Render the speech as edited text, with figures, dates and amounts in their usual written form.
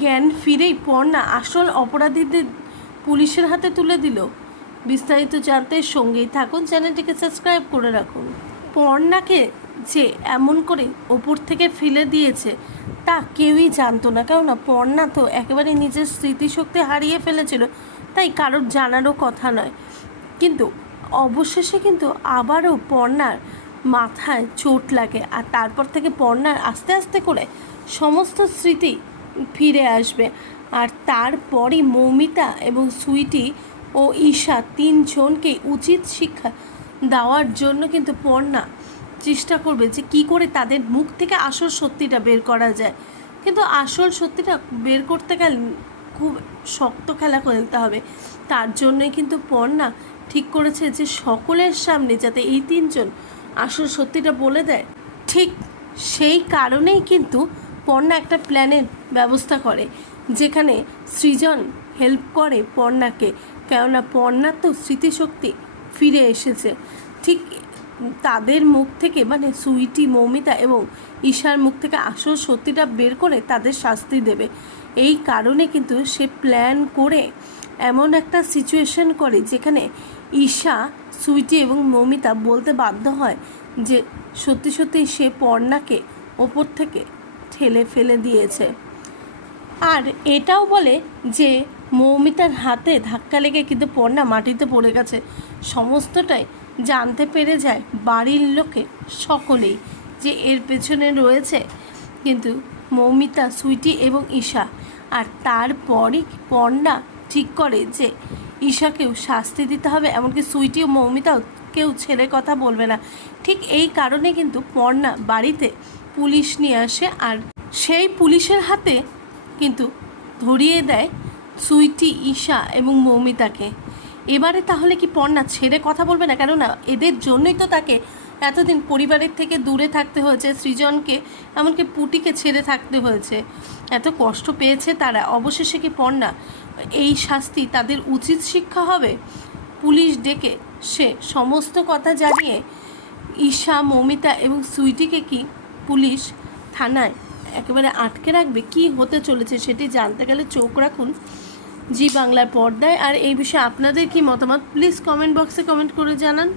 জ্ঞান ফিরেই পর্ণা আসল অপরাধীদের পুলিশের হাতে তুলে দিল। বিস্তারিত জানতে সঙ্গেই থাকুন, চ্যানেলটিকে সাবস্ক্রাইব করে রাখুন। পর্ণাকে যে এমন করে ওপর থেকে ফেলে দিয়েছে তা কেউই জানতো না, কেননা পর্ণা তো একেবারে নিজের স্মৃতিশক্তি হারিয়ে ফেলেছিল, তাই কারোর জানারও কথা নয়। কিন্তু অবশেষে কিন্তু আবারও পর্ণার মাথায় চোট লাগে, আর তারপর থেকে পর্ণার আস্তে আস্তে করে সমস্ত স্মৃতি ফিরে আসবে। আর তারপরই মৌমিতা এবং সুইটি ও ঈশা তিনজনকে উচিত শিক্ষা দেওয়ার জন্য কিন্তু পর্ণা চেষ্টা করবে যে কী করে তাদের মুখ থেকে আসল সত্যিটা বের করা যায়। কিন্তু আসল সত্যিটা বের করতে গেলে খুব শক্ত খেলা খেলতে হবে। তার জন্যই কিন্তু পর্ণা ঠিক করেছে যে সকলের সামনে যাতে এই তিনজন আসল সত্যিটা বলে দেয়। ঠিক সেই কারণেই কিন্তু পর্ণা একটা প্ল্যানের ব্যবস্থা করে, যেখানে সৃজন হেল্প করে পর্ণাকে, কেননা পর্ণার তো স্মৃতিশক্তি ফিরে এসেছে। ঠিক তাদের মুখ থেকে, মানে সুইটি, মৌমিতা এবং ঈশার মুখ থেকে আসল সত্যিটা বের করে তাদের শাস্তি দেবে। এই কারণে কিন্তু সে প্ল্যান করে এমন একটা সিচুয়েশন করে যেখানে ঈশা, সুইটি এবং মৌমিতা বলতে বাধ্য হয় যে সত্যি সত্যি সে পর্ণাকে ওপর থেকে ঠেলে ফেলে দিয়েছে। আর এটাও বলে যে মৌমিতার হাতে ধাক্কা লেগে কিন্তু পর্ণা মাটিতে পড়ে গেছে। সমস্তটাই জানতে পেরে যায় বাড়ির লোকে সকলেই যে এর পেছনে রয়েছে কিন্তু মৌমিতা, সুইটি এবং ঈশা। আর তারপরই পর্ণা ঠিক করে যে ঈশাকেও শাস্তি দিতে হবে, এমনকি সুইটি ও মৌমিতাও কেউ ছেড়ে কথা বলবে না। ঠিক এই কারণে কিন্তু পর্ণা বাড়িতে পুলিশ নিয়ে আসে, আর সেই পুলিশের হাতে কিন্তু ধরিয়ে দেয় সুইটি, ঈশা এবং মৌমিতাকে। এবারে তাহলে কি পর্ণা ছেড়ে কথা বলবে না? কেননা এদের জন্যই তো তাকে এতদিন পরিবারের থেকে দূরে থাকতে হয়েছে, সৃজনকে এমনকি পুটিকে ছেড়ে থাকতে হয়েছে, এত কষ্ট পেয়েছে তারা। অবশেষে কি পর্ণা এই শাস্তি তাদের উচিত শিক্ষা হবে? পুলিশ ডেকে সে সমস্ত কথা জানিয়ে ঈশা, মৌমিতা এবং সুইটিকে কি পুলিশ থানায় একেবারে আটকে রাখবে? কি হতে চলেছে সেটি জানতে গেলে চোখ রাখুন জি বাংলার পর্দায়। আর এই বিষয়ে আপনাদের কি মতামত প্লিজ কমেন্ট বক্সে কমেন্ট করে জানান।